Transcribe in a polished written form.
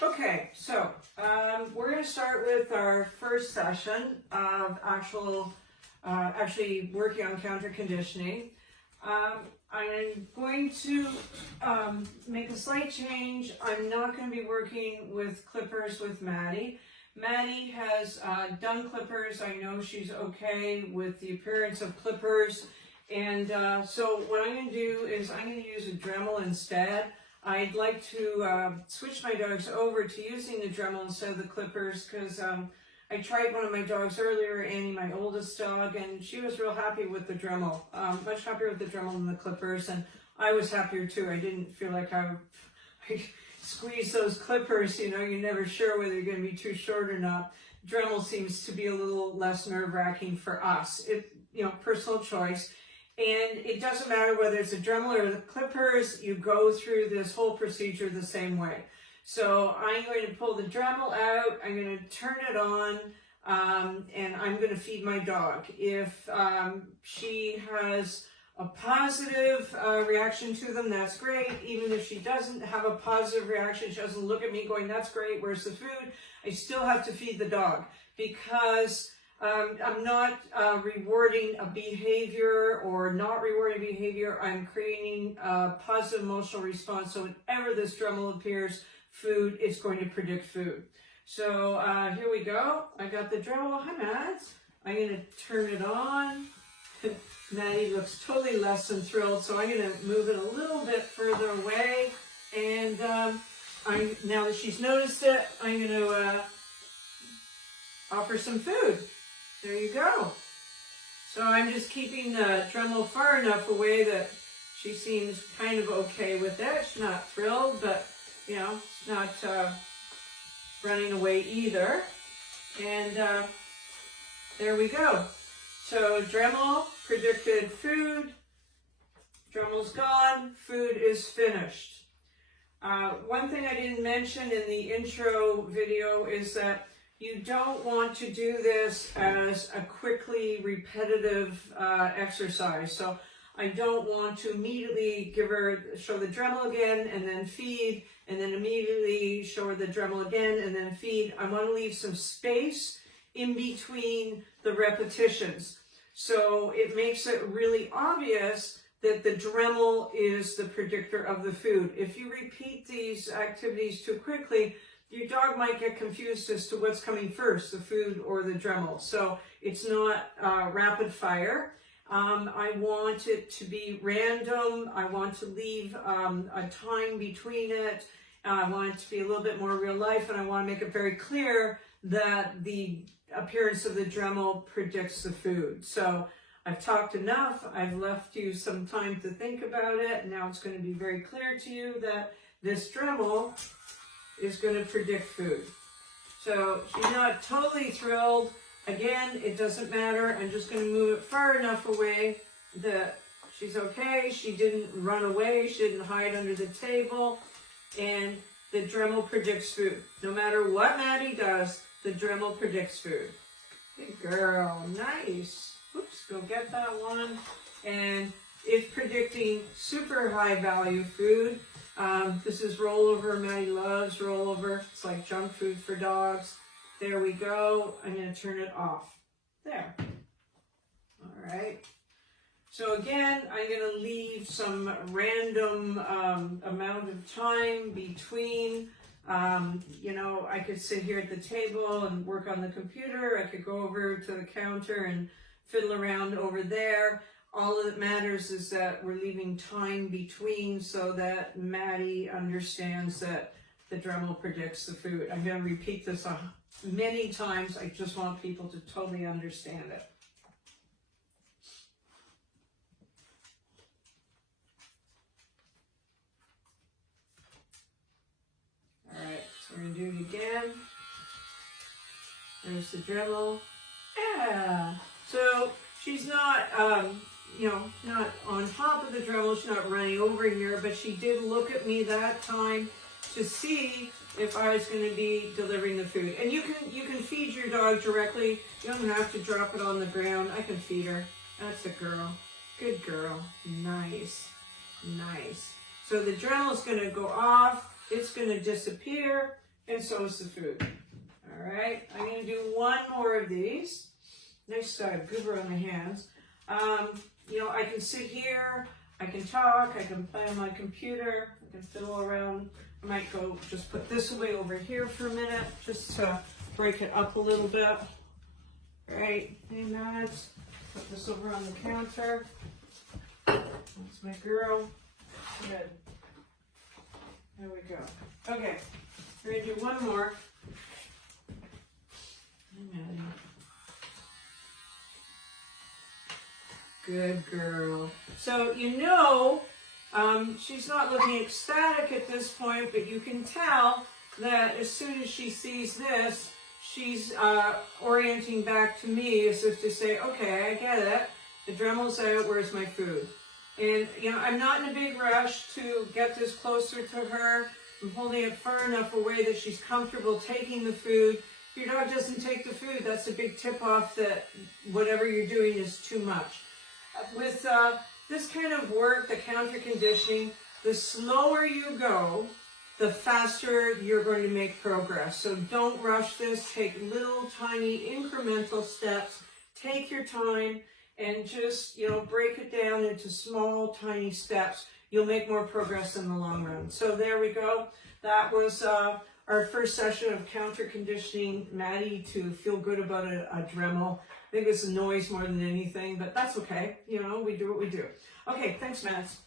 Okay, so we're going to start with our first session of actually working on counter conditioning. I'm going to make a slight change. I'm not going to be working with clippers with Maddie. Maddie has done clippers. I know she's okay with the appearance of clippers. And so what I'm going to do is I'm going to use a Dremel instead. I'd like to switch my dogs over to using the Dremel instead of the clippers because I tried one of my dogs earlier, Annie, my oldest dog, and she was real happy with the Dremel. Much happier with the Dremel than the clippers, and I was happier too. I didn't feel like I squeezed those clippers, you know, you're never sure whether you're going to be too short or not. Dremel seems to be a little less nerve-wracking for us. It, you know, personal choice. And it doesn't matter whether it's a Dremel or the clippers, you go through this whole procedure the same way. So I'm going to pull the Dremel out, I'm going to turn it on, and I'm going to feed my dog. If she has a positive reaction to them, that's great. Even if she doesn't have a positive reaction, she doesn't look at me going, that's great, where's the food? I still have to feed the dog because I'm not rewarding a behavior or not rewarding behavior. I'm creating a positive emotional response. So whenever this Dremel appears, food is going to predict food. So here we go. I got the Dremel. Hi, Mads. I'm going to turn it on. Maddie looks totally less than thrilled. So I'm going to move it a little bit further away. And now that she's noticed it, I'm going to offer some food. There you go. So I'm just keeping the Dremel far enough away that she seems kind of okay with it. She's not thrilled, but, you know, not running away either. And there we go. So Dremel predicted food. Dremel's gone. Food is finished. One thing I didn't mention in the intro video is that you don't want to do this as a quickly repetitive exercise. So I don't want to immediately show the Dremel again and then feed, and then immediately show her the Dremel again and then feed. I want to leave some space in between the repetitions. So it makes it really obvious that the Dremel is the predictor of the food. If you repeat these activities too quickly, your dog might get confused as to what's coming first, the food or the Dremel. So it's not rapid fire. I want it to be random. I want to leave a time between it. I want it to be a little bit more real life, and I want to make it very clear that the appearance of the Dremel predicts the food. So I've talked enough. I've left you some time to think about it. Now it's going to be very clear to you that this Dremel is going to predict food. So she's not totally thrilled. Again, it doesn't matter. I'm just going to move it far enough away that she's okay. She didn't run away. She didn't hide under the table. And the Dremel predicts food. No matter what Maddie does, the Dremel predicts food. Good girl. Nice. Oops, go get that one. And it's predicting super high value food. This is rollover. Maddie loves rollover. It's like junk food for dogs. There we go. I'm going to turn it off. There. All right. So again, I'm going to leave some random amount of time between. You know, I could sit here at the table and work on the computer. I could go over to the counter and fiddle around over there. All that matters is that we're leaving time between so that Maddie understands that the Dremel predicts the food. I'm going to repeat this many times. I just want people to totally understand it. All right, so we're going to do it again. There's the Dremel. Yeah. So she's not, you know, not on top of the Dremel. She's not running over here, but she did look at me that time to see if I was going to be delivering the food. And you can feed your dog directly. You don't have to drop it on the ground. I can feed her. That's a girl. Good girl. Nice. Nice. So the Dremel is going to go off. It's going to disappear. and so is the food. All right, I'm going to do one more of these. Nice goober on the hands. You know, I can sit here, I can talk, I can play on my computer, I can fiddle around. I might go just put this away over here for a minute, just to break it up a little bit. Right, hey Mads, put this over on the counter. That's my girl. Good. There we go. Okay, we're gonna do one more. Hey Maddie. Good girl. So you know, she's not looking ecstatic at this point, but you can tell that as soon as she sees this, she's orienting back to me as if to say, okay, I get it. The dremel's out, where's my food? And, you know, I'm not in a big rush to get this closer to her. I'm holding it far enough away that she's comfortable taking the food. If your dog doesn't take the food, that's a big tip-off that whatever you're doing is too much. With this kind of work, the counter conditioning, the slower you go, the faster you're going to make progress. So don't rush this. Take little tiny incremental steps. Take your time and just, you know, break it down into small tiny steps. You'll make more progress in the long run. So there we go. That was our first session of counter conditioning Maddie to feel good about a Dremel. I think it's a noise more than anything, but that's okay. You know, we do what we do. Okay, thanks, Mads.